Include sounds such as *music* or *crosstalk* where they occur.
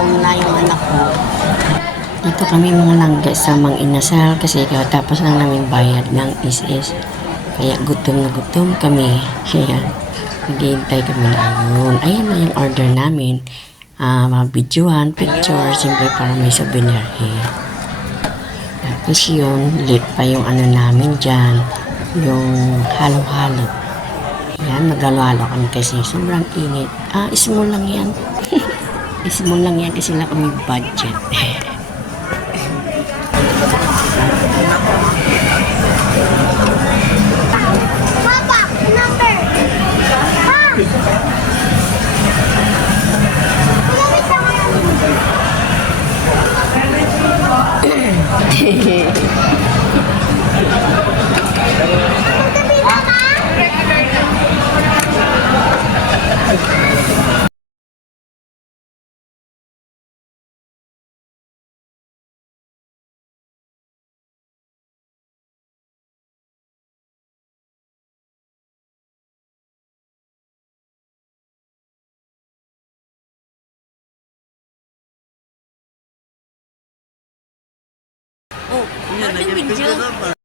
gutom na yung anak ko. Dito kami mga langga sa Mang Inasal kasi tapos lang namin bayad ng SS. Kaya gutom na gutom kami. *laughs* Ayan. Naghihintay kami na ayun. Ayan na yung order namin. Ah, mga videohan, picture, siyempre para may souvenir eh. Tapos yun, late pa yung ano namin dyan. Yung halo-halo. Ayan, naghalo-halo kami kasi sobrang init. Ah, small lang yan. *laughs* small lang yan kasi lang kami budget. Papa, number. Pa! Gamit *laughs* Oh, I've been in jail.